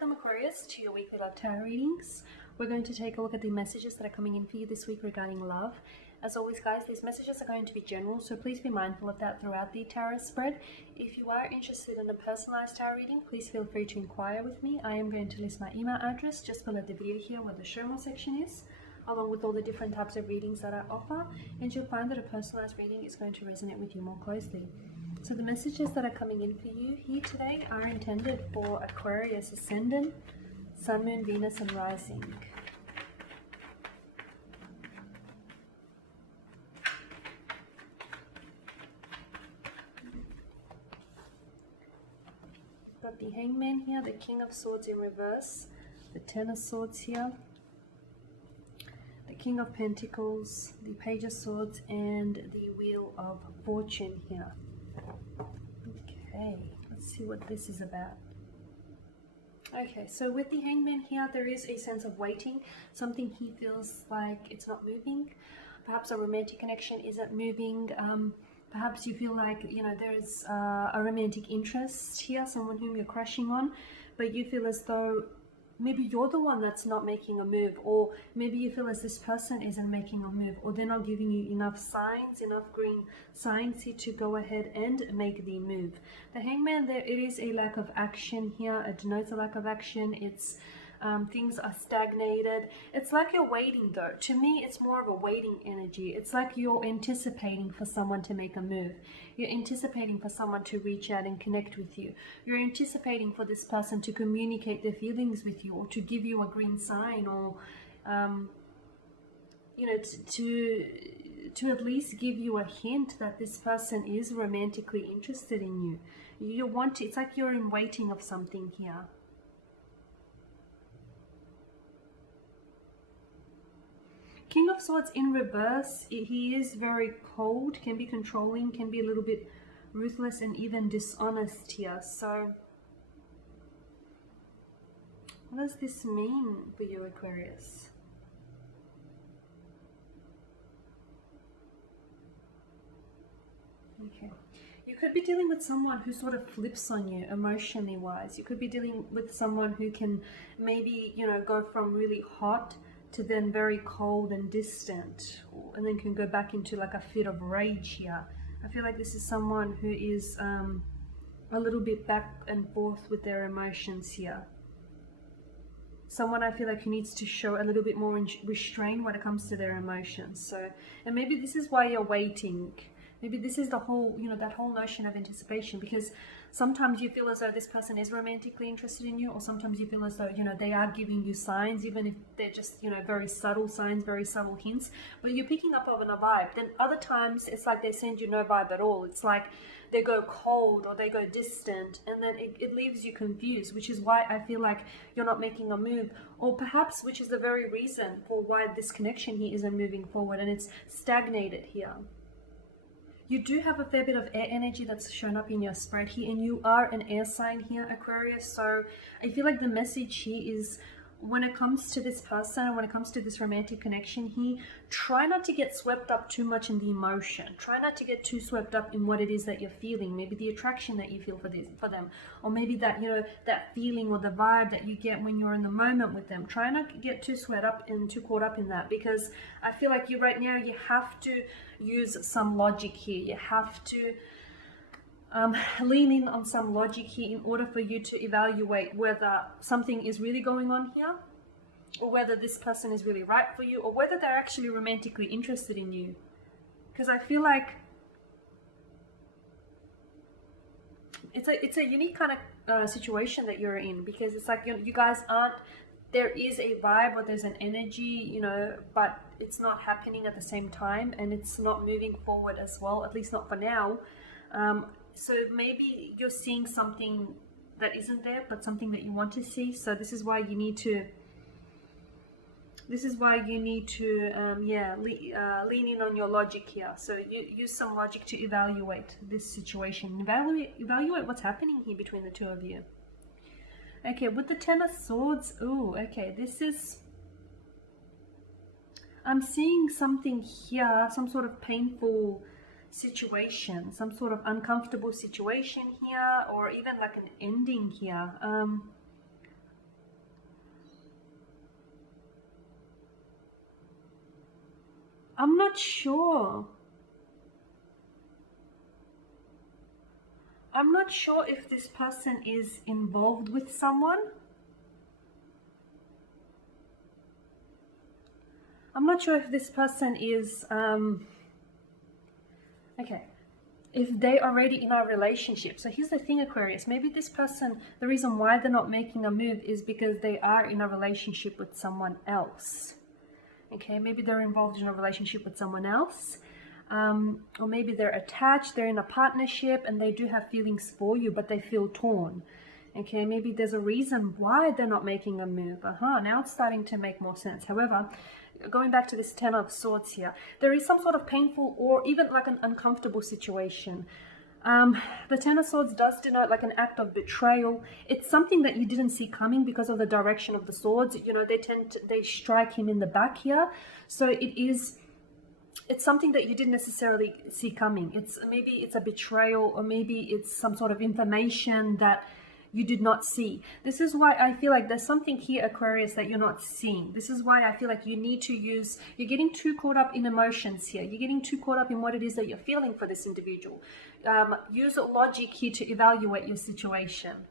Welcome Aquarius to your weekly love tarot readings. We're going to take a look at the messages that are coming in for you this week regarding love. As always guys, these messages are going to be general, so please be mindful of that throughout the tarot spread. If you are interested in a personalized tarot reading, please feel free to inquire with me. I am going to list my email address just below the video here where the show more section is, along with all the different types of readings that I offer, and you'll find that a personalized reading is going to resonate with you more closely. So the messages that are coming in for you here today are intended for Aquarius Ascendant, Sun, Moon, Venus and Rising. Got the Hangman here, the King of Swords in reverse, the Ten of Swords here, the King of Pentacles, the Page of Swords and the Wheel of Fortune here. Okay, let's see what this is about. Okay, so with the Hangman here, there is a sense of waiting. Something he feels like it's not moving. Perhaps a romantic connection isn't moving. Perhaps you feel like, you know, there's a romantic interest here, someone whom you're crushing on, but you feel as though maybe you're the one that's not making a move, or maybe you feel as this person isn't making a move, or they're not giving you enough signs, enough green signs here to go ahead and make the move. The Hangman, there it is a lack of action here. It denotes a lack of action. It's things are stagnated. It's like you're waiting though. To me, it's more of a waiting energy. It's like you're anticipating for someone to make a move. You're anticipating for someone to reach out and connect with you. You're anticipating for this person to communicate their feelings with you, or to give you a green sign, or you know, to at least give you a hint that this person is romantically interested in you. You want to, it's like you're in waiting of something here. King of Swords in reverse, he is very cold, can be controlling, can be a little bit ruthless and even dishonest here. So what does this mean for you, Aquarius? Okay. You could be dealing with someone who sort of flips on you emotionally wise. You could be dealing with someone who can maybe, you know, go from really hot to then very cold and distant, and then can go back into like a fit of rage here. I feel like this is someone who is a little bit back and forth with their emotions here. Someone I feel like who needs to show a little bit more restraint when it comes to their emotions. So, and maybe this is why you're waiting. Maybe this is the whole, you know, that whole notion of anticipation, because sometimes you feel as though this person is romantically interested in you, or sometimes you feel as though, you know, they are giving you signs, even if they're just, you know, very subtle signs, very subtle hints, but you're picking up on a vibe. Then other times it's like they send you no vibe at all. It's like they go cold or they go distant, and then it leaves you confused, which is why I feel like you're not making a move, or perhaps which is the very reason for why this connection here isn't moving forward and it's stagnated here. You do have a fair bit of air energy that's shown up in your spread here, and you are an air sign here, Aquarius. So I feel like the message here is, when it comes to this person, when it comes to this romantic connection here, try not to get swept up too much in the emotion. Try not to get too swept up in what it is that you're feeling. Maybe the attraction that you feel for them, or maybe that, you know, that feeling or the vibe that you get when you're in the moment with them. Try not to get too swept up and too caught up in that, because I feel like you right now, you have to use some logic here. You have to lean in on some logic here in order for you to evaluate whether something is really going on here, or whether this person is really right for you, or whether they're actually romantically interested in you. Because I feel like it's a unique kind of situation that you're in, because it's like you guys aren't, there is a vibe or there's an energy, you know, but it's not happening at the same time, and it's not moving forward as well, at least not for now. So maybe you're seeing something that isn't there, but something that you want to see. So this is why you need to, lean in on your logic here. So you use some logic to evaluate this situation. Evaluate what's happening here between the two of you. Okay, with the Ten of Swords, oh, okay, this is, I'm seeing something here, some sort of painful situation, some sort of uncomfortable situation here, or even like an ending here. I'm not sure. I'm not sure if this person is involved with someone. I'm not sure if this person is, okay, if they already in a relationship. So here's the thing, Aquarius, maybe this person, the reason why they're not making a move is because they are in a relationship with someone else. Okay, maybe they're involved in a relationship with someone else. Or maybe they're attached, they're in a partnership and they do have feelings for you, but they feel torn. Okay, maybe there's a reason why they're not making a move. Now it's starting to make more sense. However, going back to this Ten of Swords here, there is some sort of painful or even like an uncomfortable situation. The Ten of Swords does denote like an act of betrayal. It's something that you didn't see coming because of the direction of the swords. You know, they strike him in the back here. So it's something that you didn't necessarily see coming. Maybe it's a betrayal, or maybe it's some sort of information that you did not see. This is why I feel like there's something here, Aquarius, that you're not seeing. This is why I feel like you need to you're getting too caught up in emotions here. You're getting too caught up in what it is that you're feeling for this individual. Use logic here to evaluate your situation.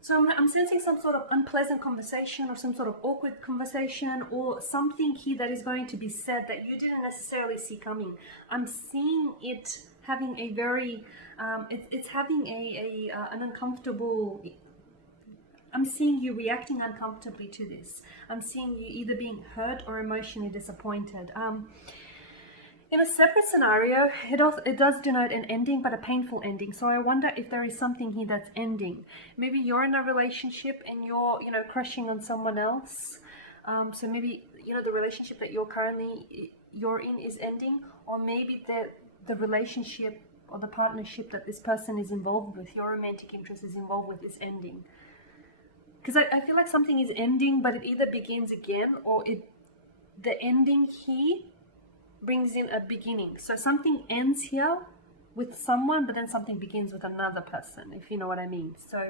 So I'm sensing some sort of unpleasant conversation or some sort of awkward conversation or something here that is going to be said that you didn't necessarily see coming. I'm seeing it having a very, it's having an uncomfortable, I'm seeing you reacting uncomfortably to this. I'm seeing you either being hurt or emotionally disappointed. In a separate scenario, it does denote an ending, but a painful ending. So I wonder if there is something here that's ending. Maybe you're in a relationship and you're, crushing on someone else. So maybe, the relationship that you're in is ending, or maybe the relationship or the partnership that this person is involved with, your romantic interest is involved with, is ending. Because I feel like something is ending, but it either begins again or the ending here brings in a beginning. So something ends here with someone, but then something begins with another person, if you know what I mean. So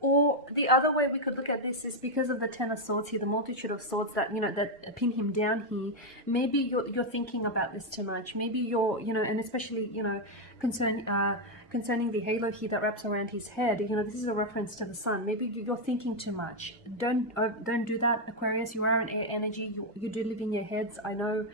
Or the other way we could look at this is because of the Ten of Swords here, the multitude of swords that, that pin him down here. Maybe you're thinking about this too much. Maybe you're, and especially, concerning the halo here that wraps around his head, this is a reference to the sun. Maybe you're thinking too much. Don't do that, Aquarius. You are an air energy. You do live in your heads. I know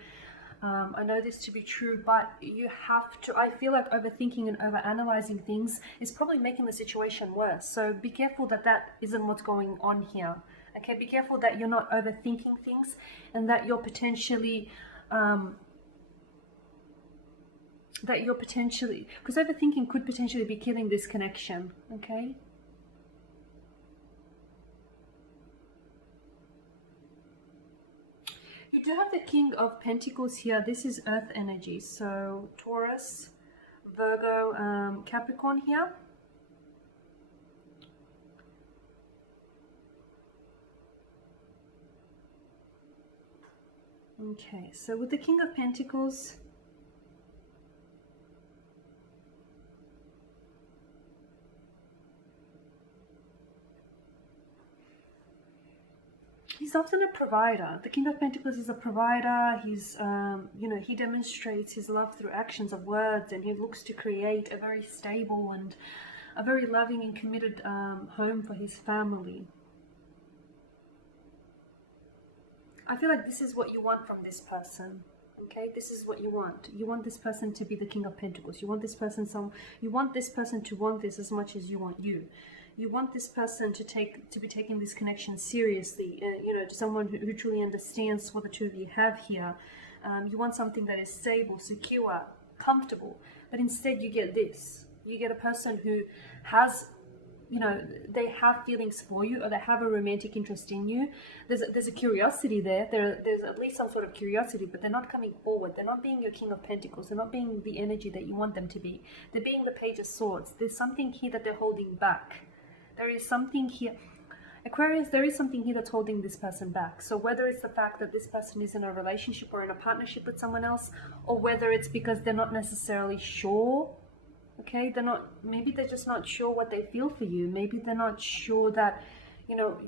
this to be true, but you have to, I feel like overthinking and overanalyzing things is probably making the situation worse. So be careful that isn't what's going on here. Okay, be careful that you're not overthinking things and that you're potentially, because overthinking could potentially be killing this connection, okay? You do have the King of Pentacles here. This is Earth energy. So Taurus, Virgo, Capricorn here. Okay, so with the King of Pentacles, he's often a provider. The King of Pentacles is a provider. He's, he demonstrates his love through actions of words, and he looks to create a very stable and a very loving and committed home for his family. I feel like this is what you want from this person. Okay, this is what you want. You want this person to be the King of Pentacles. You want this person you want this person to want this as much as you want you. You want this person to be taking this connection seriously, to someone who truly understands what the two of you have here. You want something that is stable, secure, comfortable, but instead you get this. You get a person who has, they have feelings for you, or they have a romantic interest in you. There's a curiosity there. There's at least some sort of curiosity, but they're not coming forward. They're not being your King of Pentacles. They're not being the energy that you want them to be. They're being the Page of Swords. There's something here that they're holding back. There is something here. Aquarius, there is something here that's holding this person back. So whether it's the fact that this person is in a relationship or in a partnership with someone else, or whether it's because they're not necessarily sure, okay, maybe they're just not sure what they feel for you. Maybe they're not sure that, you know,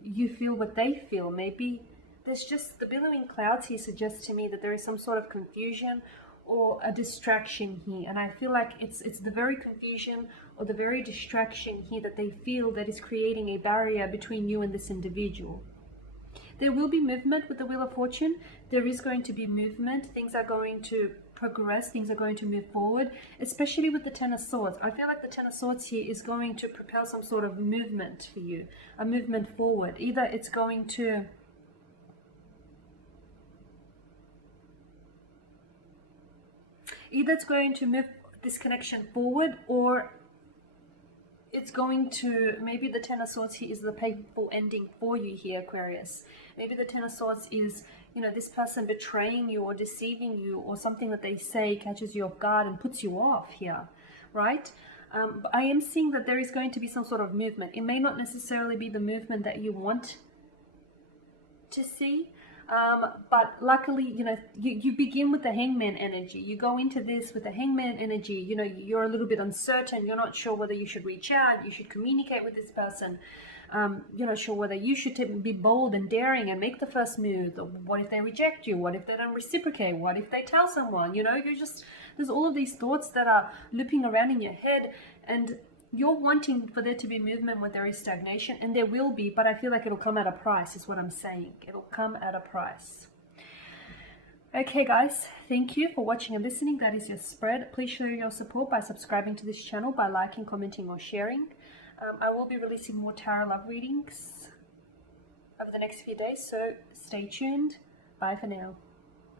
you feel what they feel. Maybe there's just, the billowing clouds here suggest to me that there is some sort of confusion or a distraction here, and I feel like it's the very confusion or the very distraction here that they feel that is creating a barrier between you and this individual. There will be movement with the Wheel of Fortune. There is going to be movement. Things are going to progress. Things are going to move forward, especially with the Ten of Swords. I feel like the Ten of Swords here is going to propel some sort of movement for you, a movement forward. Either it's going to move this connection forward, or it's going to, maybe the Ten of Swords here is the painful ending for you here, Aquarius. Maybe the Ten of Swords is, you know, this person betraying you or deceiving you, or something that they say catches you off guard and puts you off here, right? But I am seeing that there is going to be some sort of movement. It may not necessarily be the movement that you want to see, but luckily, you know, you begin with the Hangman energy. You go into this with the Hangman energy. You know, you're a little bit uncertain. You're not sure whether you should reach out, you should communicate with this person. You're not sure whether you should be bold and daring and make the first move. Or what if they reject you? What if they don't reciprocate? What if they tell someone? You know, there's all of these thoughts that are looping around in your head, and you're wanting for there to be movement when there is stagnation, and there will be, but I feel like it'll come at a price, is what I'm saying. It'll come at a price. Okay guys, thank you for watching and listening. That is your spread. Please show your support by subscribing to this channel, by liking, commenting, or sharing. I will be releasing more tarot love readings over the next few days, so stay tuned. Bye for now.